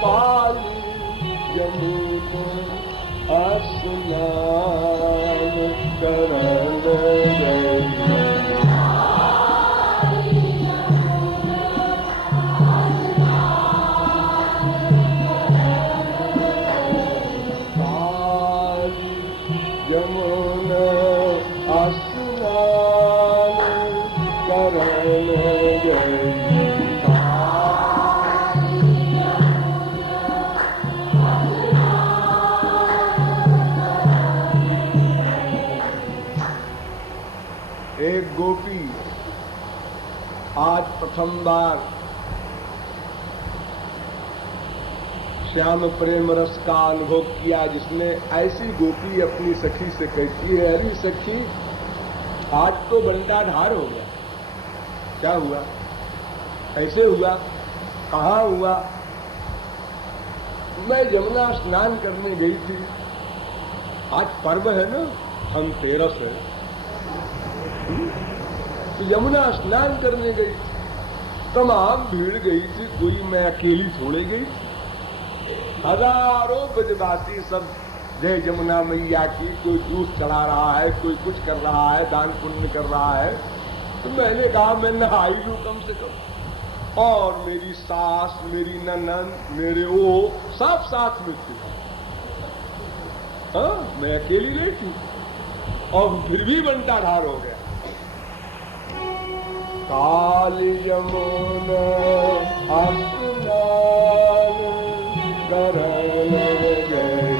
काली यमुना स्नान करन गई। यमुना स्नान करन गई। एक गोपी आज प्रथम बार श्याम प्रेम रस का अनुभव किया, जिसने ऐसी गोपी अपनी सखी से कहती है, अरे सखी आज तो बंटा ढार हो गया। क्या हुआ? ऐसे हुआ? कहाँ हुआ? मैं यमुना स्नान करने गई थी। आज पर्व है ना, धनतेरस है। तो यमुना स्नान करने गई, तमाम भीड़ गई थी, कोई मैं अकेली थोड़े गई। हजारों ब्रजवासी सब जय यमुना मैया की, कोई जूस चढ़ा रहा है, कोई कुछ कर रहा है, दान पुण्य कर रहा है। तो मैंने कहा मैं नहाई लूं कम से कम। और मेरी सास, मेरी ननद, मेरे वो सब साथ में थे। हाँ, मैं अकेली नहीं थी और फिर भी बंटा ढार हो गया। काली यमुना स्नान करन गई।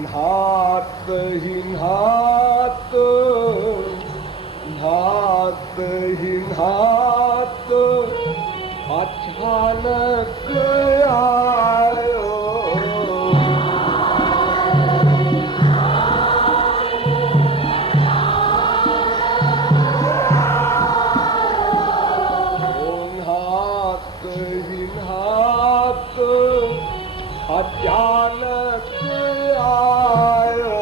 नहात ही नहात, नहात ही नहात अचानक आयो। नहात ही नहात अचानक आयो।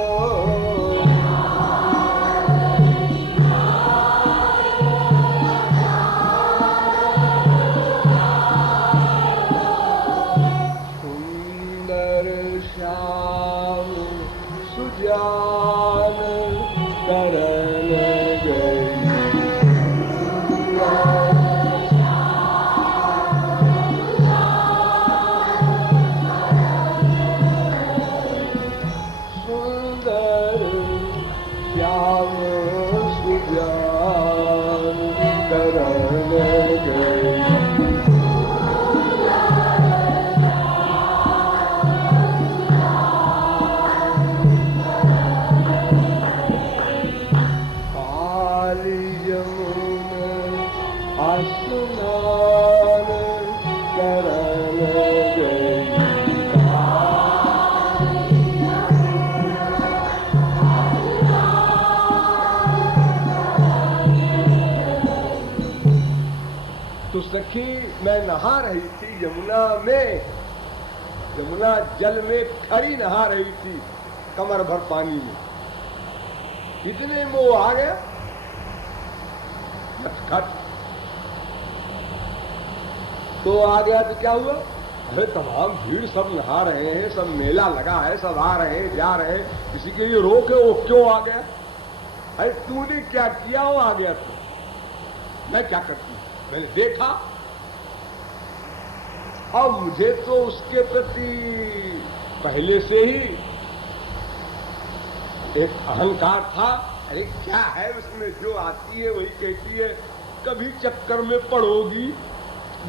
श्याम सुजान करन गई। सुंदर श्याम सुजान करन गई। स्नान करन गई। तो सखी मैं नहा रही थी यमुना में, यमुना जल में खड़ी नहा रही थी, कमर भर पानी में। इतने में वो आ गया खट। तो आ गया तो क्या हुआ? अरे तमाम भीड़, सब नहा रहे हैं, सब मेला लगा है, सब आ रहे हैं, जा रहे हैं, किसी के लिए रोक है, वो क्यों आ गया? अरे तूने क्या किया? वो आ गया तो मैं क्या करती? मैंने देखा और मुझे तो उसके प्रति पहले से ही एक अहंकार था। अरे क्या है उसमें, जो आती है वही कहती है, कभी चक्कर में पड़ोगी,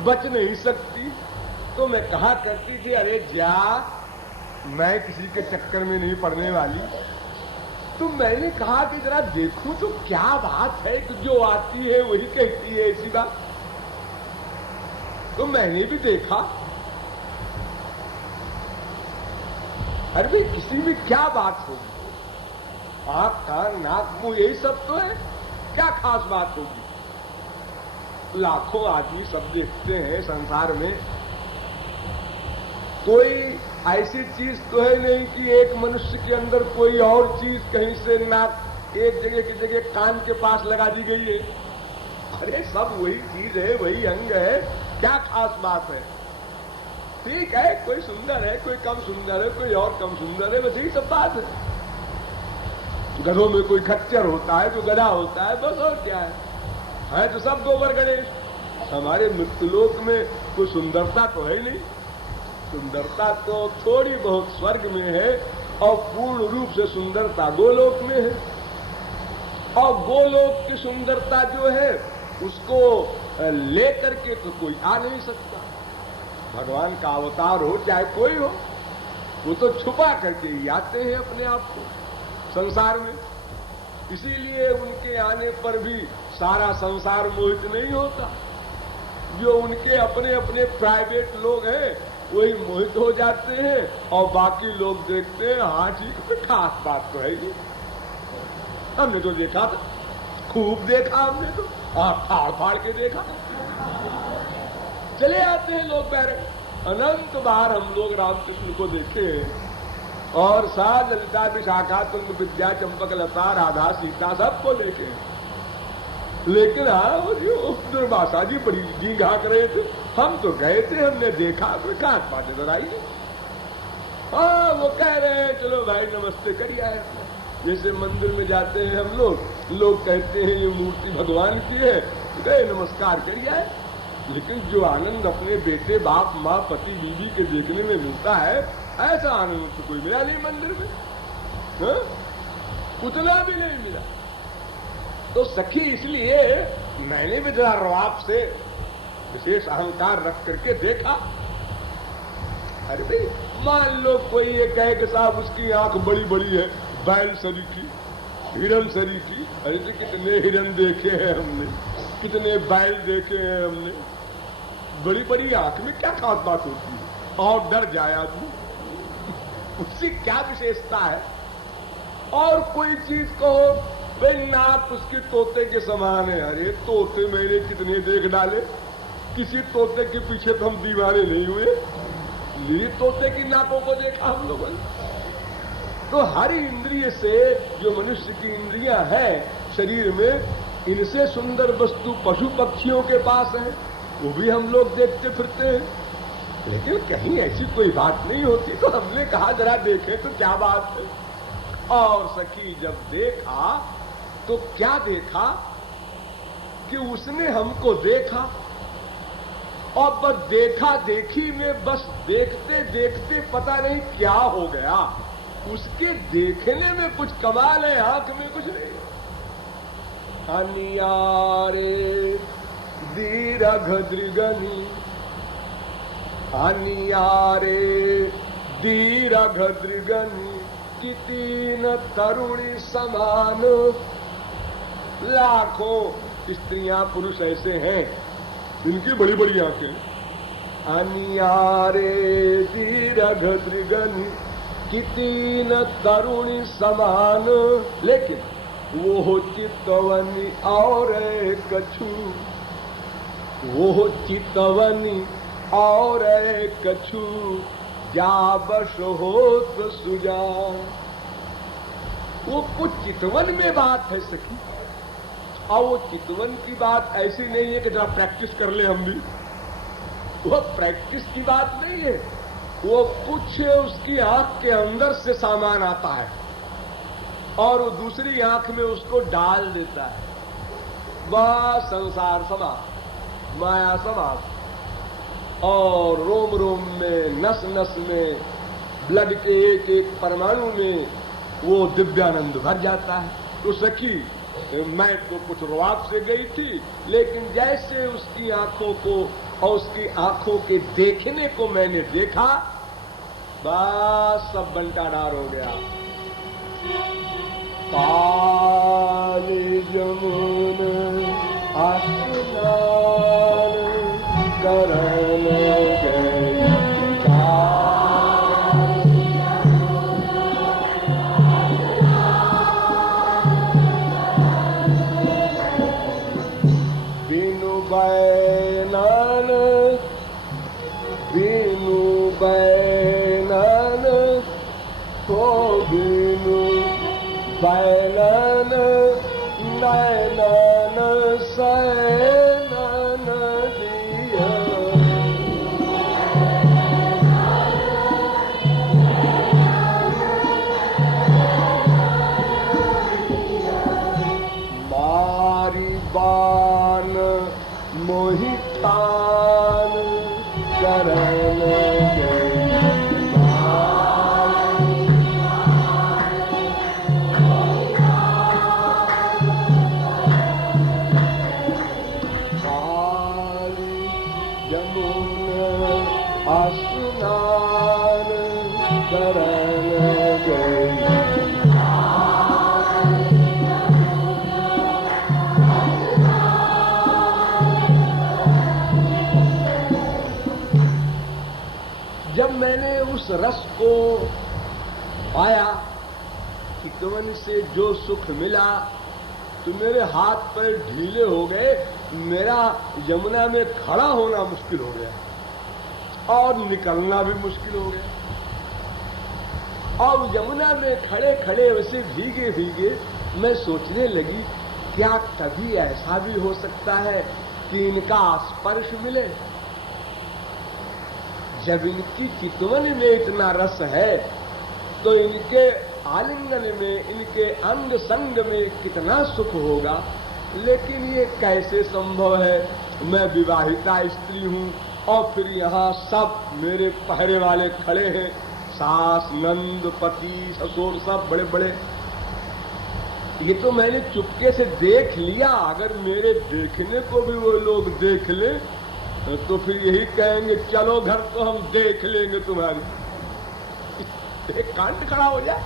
बच नहीं सकती। तो मैं कहा करती थी, अरे जा, मैं किसी के चक्कर में नहीं पड़ने वाली। तो मैंने कहा कि जरा देखूं तो क्या बात है, तो जो आती है वही कहती है ऐसी बात। तो मैंने भी देखा, अरे भाई किसी में क्या बात होगी, आंख कान नाक मुंह यही सब तो है, क्या खास बात होगी? लाखों आदमी सब देखते हैं संसार में, कोई ऐसी चीज तो है नहीं कि एक मनुष्य के अंदर कोई और चीज कहीं से नाक एक जगह की जगह कान के पास लगा दी गई है। अरे सब वही चीज है, वही अंग है, क्या खास बात है? ठीक है, कोई सुंदर है, कोई कम सुंदर है, कोई और कम सुंदर है, बस यही सब बात है। गधों में कोई खच्चर होता है, तो गधा होता है, बस और क्या है तो सब गोबर गणेश। हमारे मृत्युलोक में कोई सुंदरता तो है नहीं। सुंदरता तो थोड़ी बहुत स्वर्ग में है और पूर्ण रूप से सुंदरता गोलोक में है। और गोलोक की सुंदरता जो है उसको लेकर के तो कोई आ नहीं सकता। भगवान का अवतार हो चाहे कोई हो, वो तो छुपा करके ही आते हैं अपने आप को संसार में। इसीलिए उनके आने पर भी सारा संसार मोहित नहीं होता। जो उनके अपने अपने प्राइवेट लोग हैं वही मोहित हो जाते हैं और बाकी लोग देखते हैं हाँ ठीक, कोई खास बात तो है नहीं। हमने तो देखा था, खूब देखा हमने तो, फाड़ फाड़ के देखा। चले आते हैं लोग बैरे। अनंत बार हम लोग रामकृष्ण को देखे हैं और साथ ललिता विशाखा तुंग विद्या चंपक लता राधा सीता सबको देखे हैं। लेकिन हाँ वो जो दुर्वासा जी बड़ी जी घाट रहे थे, हम तो गए थे, हमने देखा, कोई खास बात नजर आई। हाँ वो कह रहे हैं चलो भाई नमस्ते करिए आए। जैसे मंदिर में जाते हैं हम लोग कहते हैं ये मूर्ति भगवान की है, गए नमस्कार करिए आए। लेकिन जो आनंद अपने बेटे बाप माँ पति बीवी के देखने में मिलता है, ऐसा आनंद तो कोई मिला नहीं मंदिर में। हा? उतना भी नहीं मिला। तो सखी इसलिए मैंने भी जरा रवाब से विशेष अहंकार रख करके देखा। अरे भाई मान लो कोई ये कहे कि साहब उसकी आंख बड़ी बड़ी है, बैल सरी की, हिरन सरी की। अरे तो कितने हिरन देखे हैं हमने, कितने बैल देखे हैं हमने। बड़ी बड़ी आंख में क्या खास बात होती है? और डर जाए आदमी, उसकी क्या विशेषता है? और कोई चीज कहो भाई नाक उसके तोते के समान है। अरे तोते मैंने कितने देख डाले, किसी तोते के पीछे तो हम दीवाने नहीं हुए। ये तोते की नाकों को देखा हम लोगों ने। तो हर इंद्रिय से जो मनुष्य की इंद्रियां है शरीर में, इनसे सुंदर वस्तु पशु पक्षियों के पास है, वो भी हम लोग देखते फिरते हैं। लेकिन कहीं ऐसी कोई बात नहीं होती। तो हमने कहा जरा देखे तो क्या बात है। और सखी जब देखा तो क्या देखा कि उसने हमको देखा और बस देखा देखी में बस देखते देखते पता नहीं क्या हो गया। उसके देखने में कुछ कमाल है, आंख में कुछ नहीं। अनियारे दीर्घ दृगनी, अनियारे दीर्घ दृगनी, कितीन तरुणी समान। लाखों स्त्रियां पुरुष ऐसे हैं इनकी बड़ी बड़ी आंखें। अनियारे दीर्घ दृगनी, कितीन तरुणी समान। लेकिन वो हो चितवनी और कछु, वो हो चितवनी और कछु, जा बस हो तो सुजान। वो कुछ चितवन में बात है सखी। और वो चितवन की बात ऐसी नहीं है कि जरा प्रैक्टिस कर ले हम भी, वो प्रैक्टिस की बात नहीं है। वो कुछ उसकी आंख के अंदर से सामान आता है और वो दूसरी आंख में उसको डाल देता है। वह संसार समाप्त, माया समाप्त, और रोम रोम में, नस नस में, ब्लड के एक एक परमाणु में वो दिव्यानंद भर जाता है। तो सखी मैं तो कुछ रुआब से गई थी, लेकिन जैसे उसकी आंखों को और उसकी आंखों के देखने को मैंने देखा, बस सब बंटाढार हो गया। काली जमुन स्नान करन गई, बिनु बैनन, बिनु बैनन बैनन नैनन सैनन दिया मारी बान मोहितान करन गई स्नान करन गई जब मैंने उस रस को पाया कि कवन से जो सुख मिला तो मेरे हाथ पैर ढीले हो गए, मेरा यमुना में खड़ा होना मुश्किल हो गया और निकलना भी मुश्किल हो गया। और यमुना में खड़े खड़े वैसे भीगे भीगे मैं सोचने लगी, क्या कभी ऐसा भी हो सकता है कि इनका स्पर्श मिले? जब इनकी चितवन में इतना रस है तो इनके आलिंगन में, इनके अंग संग में कितना सुख होगा। लेकिन ये कैसे संभव है? मैं विवाहिता स्त्री हूँ और फिर यहाँ सब मेरे पहरे वाले खड़े हैं, सास, नंद, पति, ससुर, सब बड़े बड़े। ये तो मैंने चुपके से देख लिया, अगर मेरे देखने को भी वो लोग देख ले तो फिर यही कहेंगे चलो घर तो हम देख लेंगे तुम्हारी, एक कांड खड़ा हो जाए।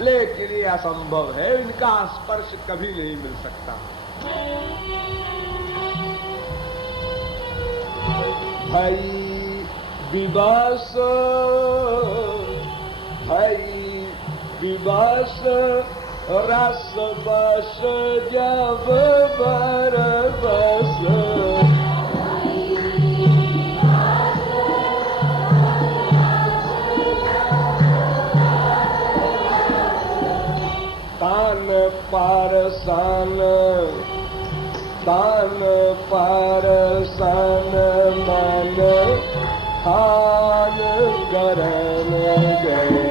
लेकिन ये असंभव है, इनका स्पर्श कभी नहीं मिल सकता। भाई विवास, भाई विवास रस बस जब बर बस तान पारसान, तान पारसान मन खान करन गए।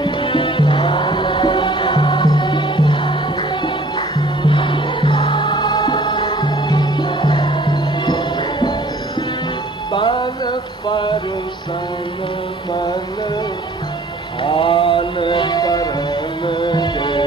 तान पारसान मन खान करन गए।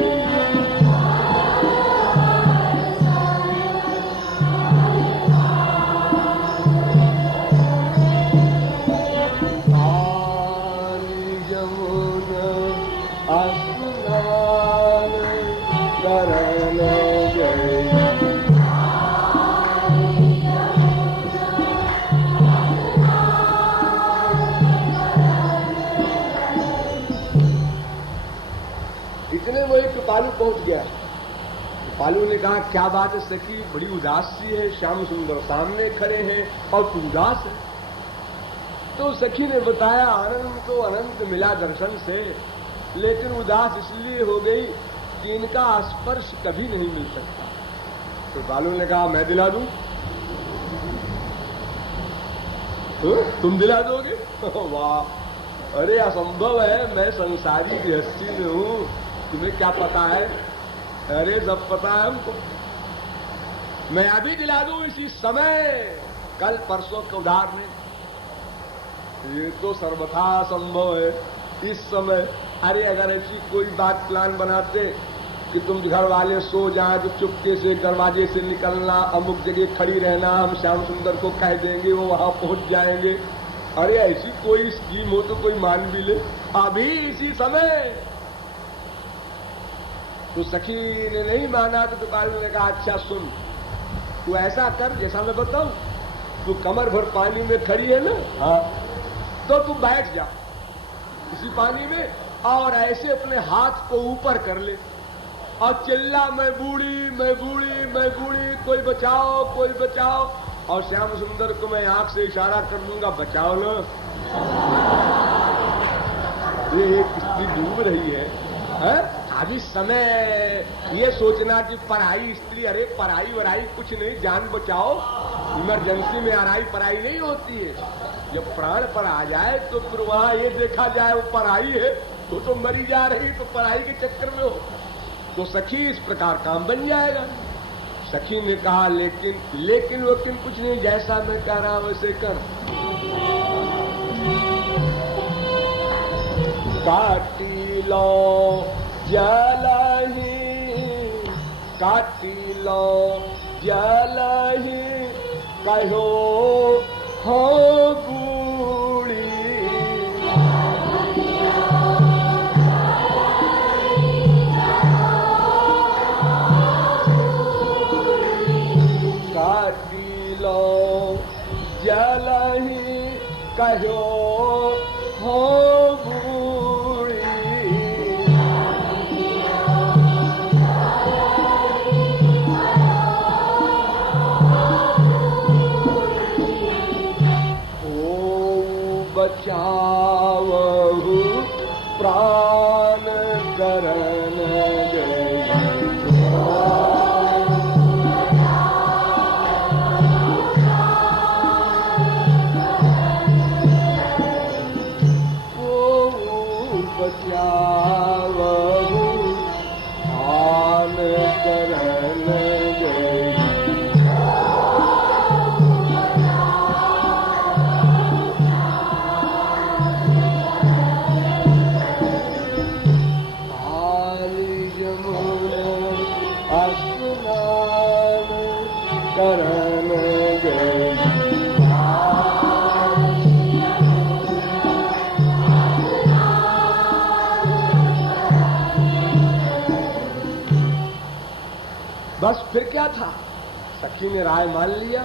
इतने वो एक कृपालु पहुंच गया। कृपालु ने कहा क्या बात है सखी, बड़ी उदास सी है, श्याम सुंदर सामने खड़े हैं और तू उदास है। तो सखी ने बताया आनंद तो अनंत मिला दर्शन से, लेकिन उदास इसलिए हो गई कि इनका स्पर्श कभी नहीं मिल सकता। तो बालू ने कहा मैं दिला दूं। तुम दिला दोगे? वाह, अरे असंभव है, मैं संसारी गृहस्थी में हूं, तुम्हें क्या पता है? अरे सब पता है हमको, मैं अभी दिला दूं इसी समय, कल परसों के उधार में। ये तो सर्वथा संभव है इस समय। अरे अगर ऐसी कोई बात प्लान बनाते कि तुम घर वाले सो जाए तो चुपके से दरवाजे से निकलना, अमुक जगह खड़ी रहना, हम श्याम सुंदर को कह देंगे, वो वहां पहुंच जाएंगे। अरे ऐसी कोई स्कीम हो तो कोई मान भी ले, अभी इसी समय। तो सखी ने नहीं माना तो कालू ने कहा अच्छा सुन, तू ऐसा कर जैसा मैं बताऊं, तू कमर भर पानी में खड़ी है ना, हाँ, तो तू बैठ जा इसी पानी में और ऐसे अपने हाथ को ऊपर कर ले और चिल्ला मैं बूढ़ी, मैं बूढ़ी, मैं बूढ़ी, कोई बचाओ, कोई बचाओ। और श्याम सुंदर को मैं आंख से इशारा कर दूंगा, बचाओ ना। ये एक स्त्री डूब रही है, अभी समय ये सोचना कि पढ़ाई स्त्री, अरे पढ़ाई वराई कुछ नहीं, जान बचाओ, इमरजेंसी में आराई पढ़ाई नहीं होती है। जब प्राण पर आ जाए तो फिर वहां ये देखा जाए वो पढ़ाई है तो मरी जा रही, तो पढ़ाई के चक्कर में हो तो सखी इस प्रकार काम बन जाएगा। सखी ने कहा लेकिन कुछ नहीं, जैसा मैं कह रहा वैसे कर। काटी लो जलही, काटी लो जलही, कहो हो बूढ़ी। काटी लो जलही, कहो हो बचावहु प्राण करन गई। ओ बचावहु प्राण करन गई। करन गई। बस फिर क्या था, सखी ने राय मान लिया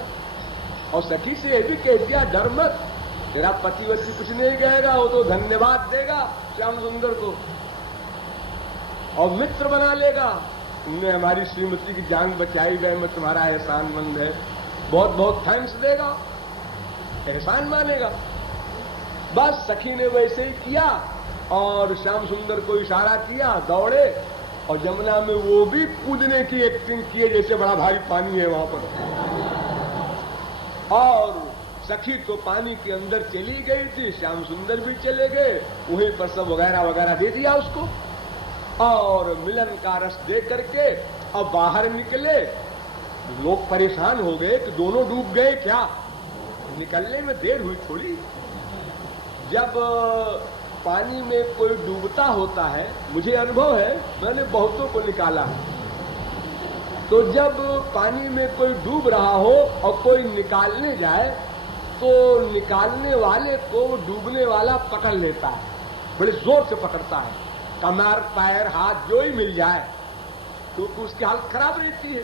और सखी से ये भी कह दिया डर मत, तेरा पतिवती कुछ नहीं कहेगा, वो तो धन्यवाद देगा श्याम सुंदर को और मित्र बना लेगा। तुमने हमारी श्रीमती की जान बचाई, वह मैं तुम्हारा एहसानमंद है, बहुत बहुत थैंक्स देगा, एहसान मानेगा। बस सखी ने वैसे ही किया और श्याम सुंदर को इशारा किया, दौड़े और जमुना में वो भी कूदने की एक्टिंग किए जैसे बड़ा भारी पानी है वहां पर। और सखी तो पानी के अंदर चली गई थी, श्याम सुंदर भी चले गए, वहीं पर सब वगैरह वगैरह दे दिया उसको और मिलन का रस दे करके अब बाहर निकले। लोग परेशान हो गए कि दोनों डूब गए क्या, निकलने में देर हुई थोड़ी। जब पानी में कोई डूबता होता है, मुझे अनुभव है, मैंने बहुतों को निकाला है, तो जब पानी में कोई डूब रहा हो और कोई निकालने जाए तो निकालने वाले को डूबने वाला पकड़ लेता है, बड़े जोर से पकड़ता है, कमर पैर हाथ जो ही मिल जाए तो उसकी हालत खराब रहती है।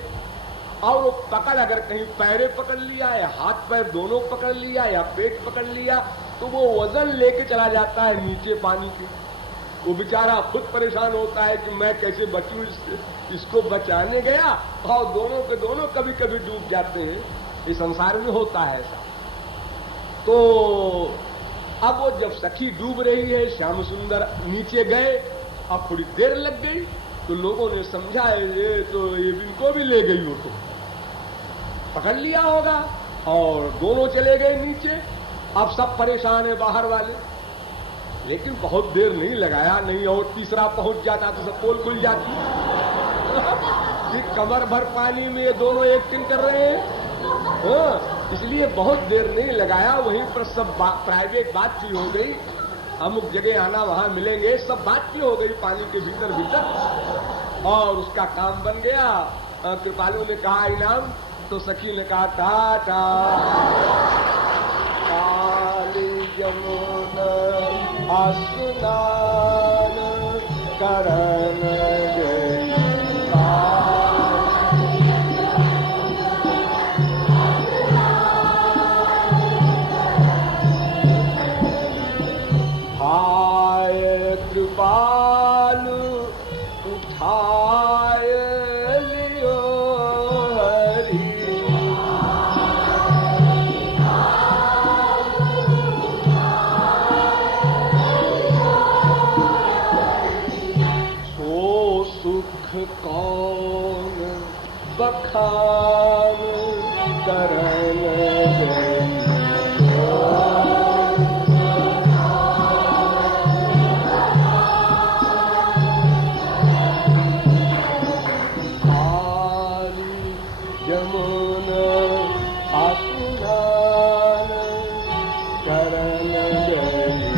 और वो पकड़ अगर कहीं पैरे पकड़ लिया या हाथ पैर दोनों पकड़ लिया या पेट पकड़ लिया तो वो वजन लेके चला जाता है नीचे पानी के। वो बेचारा खुद परेशान होता है कि मैं कैसे बचूं, इसको बचाने गया और दोनों के दोनों कभी कभी डूब जाते हैं। इस संसार में होता है ऐसा। तो अब वो जब सखी डूब रही है, श्याम सुंदर नीचे गए, अब थोड़ी देर लग गई तो लोगों ने समझा ये तो ये इनको भी ले गई, वो तो पकड़ लिया होगा और दोनों चले गए नीचे। अब सब परेशान है बाहर वाले, लेकिन बहुत देर नहीं लगाया, नहीं और तीसरा पहुंच जाता तो सब पोल खुल जाती। कमर भर पानी में ये दोनों एक्टिंग कर रहे हैं, इसलिए बहुत देर नहीं लगाया। वहीं पर सब प्राइवेट बात की हो गई, अमुक जगह आना वहां मिलेंगे, सब बात की हो गई पानी के भीतर भीतर और उसका काम बन गया। कृपालु ने कहा इनाम, तो सखी ने कहा टाटा काली जमुना स्नान करन गई। हाय कृपालु उठाय लियो हरि, सो दुख कौन बखान करन गई। काली यमुना स्नान करन गई।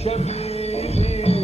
छबीली